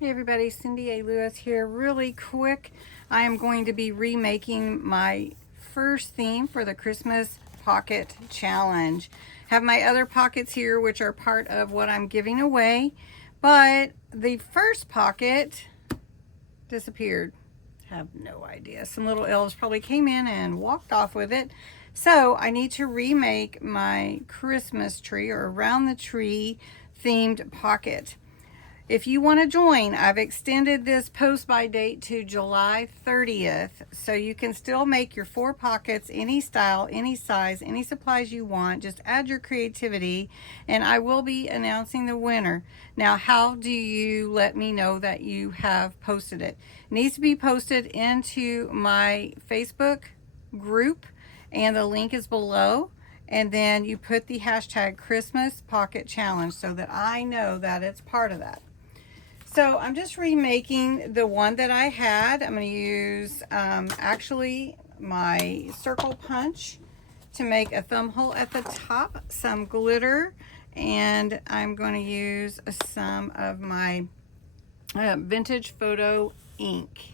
Hey everybody, Cindy A. Lewis here. Really quick, I am going to be remaking my first theme for the Christmas Pocket Challenge. Have my other pockets here, which are part of what I'm giving away, but the first pocket disappeared. Have no idea. Some little elves probably came in and walked off with it. So I need to remake my Christmas tree or around the tree themed pocket. If you want to join, I've extended this post by date to July 30th, so you can still make your 4 pockets any style, any size, any supplies you want. Just add your creativity, and I will be announcing the winner. Now, how do you let me know that you have posted it? It needs to be posted into my Facebook group, and the link is below. And then you put the hashtag Christmas Pocket Challenge so that I know that it's part of that. So I'm just remaking the one that I had. I'm going to use actually my circle punch to make a thumb hole at the top, some glitter, and I'm going to use some of my vintage photo ink.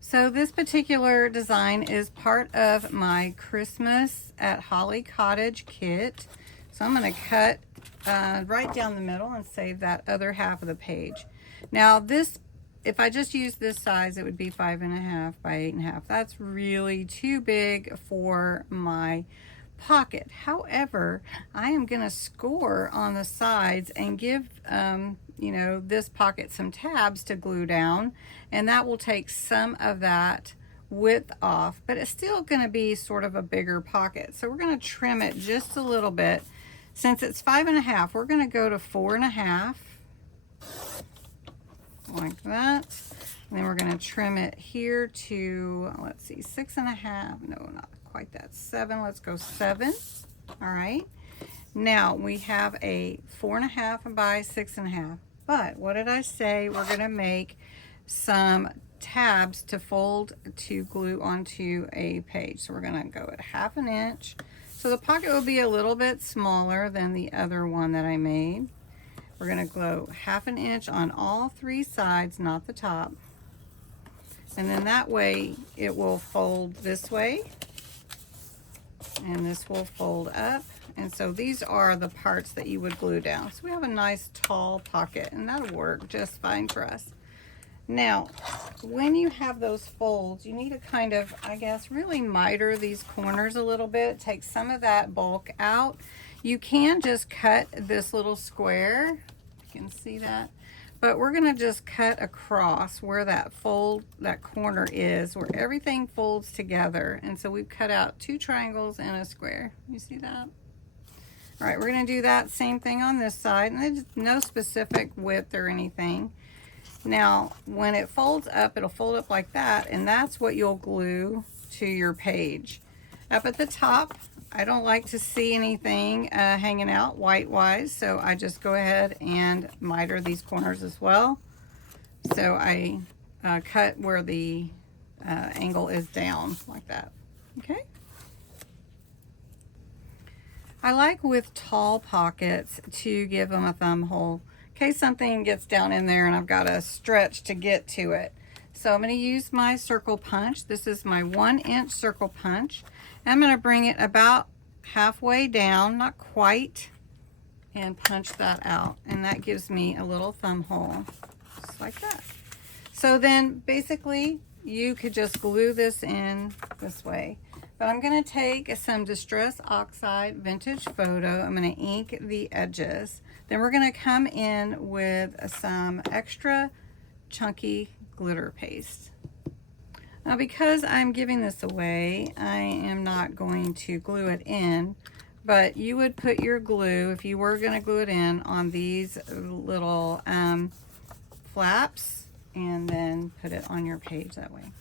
So this particular design is part of my Christmas at Holly Cottage kit. So I'm going to cut right down the middle and save that other half of the page. Now this, if I just use this size, it would be 5.5 by 8.5. That's really too big for my pocket. However, I am going to score on the sides and give you know, this pocket some tabs to glue down, and that will take some of that width off, but it's still going to be sort of a bigger pocket. So we're going to trim it just a little bit. Since it's 5.5, we're going to go to 4.5 like that, and then we're going to trim it here to, let's see, 6.5. No, not quite that. 7. Let's go 7. All right, now we have a 4.5 by 6.5. But what did I say? We're going to make some tabs to fold to glue onto a page. So we're going to go at 1/2 inch. So the pocket will be a little bit smaller than the other one that I made. We're going to glue 1/2 inch on all 3 sides, not the top. And then that way it will fold this way, and this will fold up. And so these are the parts that you would glue down. So we have a nice tall pocket, and that'll work just fine for us. Now, when you have those folds, you need to kind of, I guess, really miter these corners a little bit. Take some of that bulk out. You can just cut this little square. You can see that. But we're going to just cut across where that fold, that corner is, where everything folds together. And so we've cut out 2 triangles and a square. You see that? All right, we're going to do that same thing on this side, and there's no specific width or anything. Now, when it folds up, it'll fold up like that, and that's what you'll glue to your page. Up at the top, I don't like to see anything hanging out white-wise, so I just go ahead and miter these corners as well. So I cut where the angle is down like that. Okay. I like with tall pockets to give them a thumb hole in case something gets down in there and I've got to stretch to get to it. So I'm going to use my circle punch. This is my 1-inch circle punch. I'm going to bring it about halfway down, not quite, and punch that out. And that gives me a little thumb hole, just like that. So then basically you could just glue this in this way. But I'm going to take some Distress Oxide Vintage Photo. I'm going to ink the edges. Then we're going to come in with some extra chunky glitter paste. Now, because I'm giving this away, I am not going to glue it in, but you would put your glue, if you were going to glue it in, on these little flaps, and then put it on your page that way.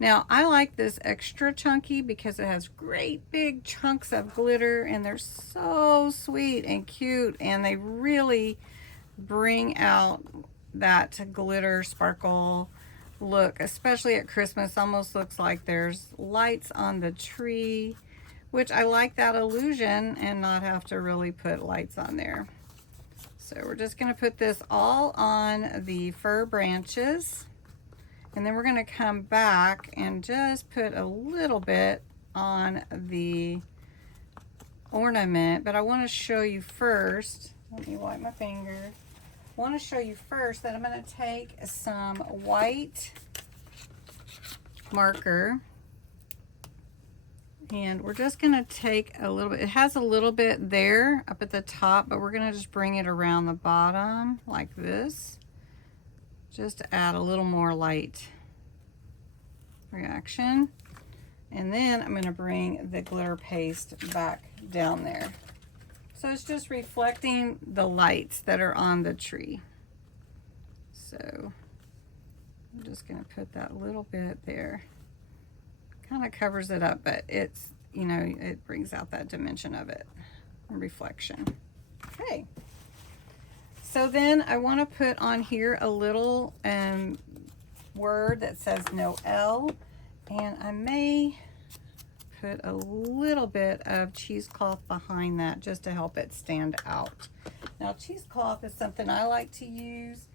Now, I like this extra chunky because it has great big chunks of glitter, and they're so sweet and cute, and they really bring out that glitter sparkle look, especially at Christmas. Almost looks like there's lights on the tree, which I like that illusion and not have to really put lights on there. So we're just going to put this all on the fir branches, and then we're going to come back and just put a little bit on the ornament. But I want to show you first, let me wipe my finger. I want to show you first that I'm going to take some white marker, and we're just going to take a little bit. It has a little bit there up at the top, but we're going to just bring it around the bottom like this, just to add a little more light reaction. And then I'm going to bring the glitter paste back down there. So it's just reflecting the lights that are on the tree. So I'm just going to put that little bit there. Kind of covers it up, but it's, you know, it brings out that dimension of it, reflection. Okay. So then I want to put on here a little word that says Noel, and I may put a little bit of cheesecloth behind that just to help it stand out. Now, cheesecloth is something I like to use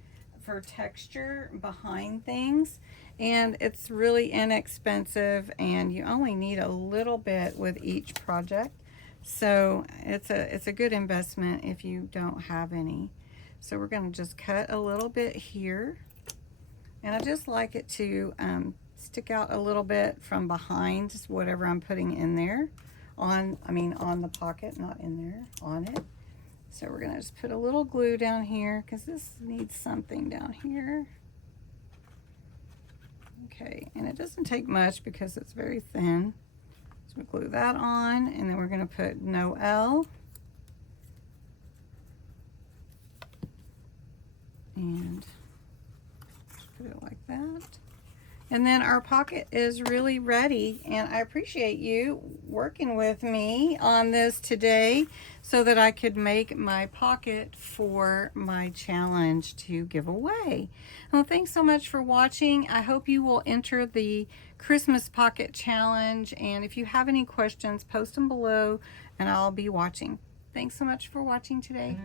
for texture behind things, and it's really inexpensive, and you only need a little bit with each project, so it's a good investment if you don't have any. So we're going to just cut a little bit here, and I just like it to stick out a little bit from behind just whatever I'm putting in there on the pocket, not in there, on it. So we're going to just put a little glue down here because this needs something down here. Okay, and it doesn't take much because it's very thin. So we glue that on, and then we're going to put Noel. And put it like that. And then our pocket is really ready, and I appreciate you working with me on this today so that I could make my pocket for my challenge to give away. Well, thanks so much for watching. I hope you will enter the Christmas Pocket Challenge, and if you have any questions, post them below and I'll be watching. Thanks so much for watching today.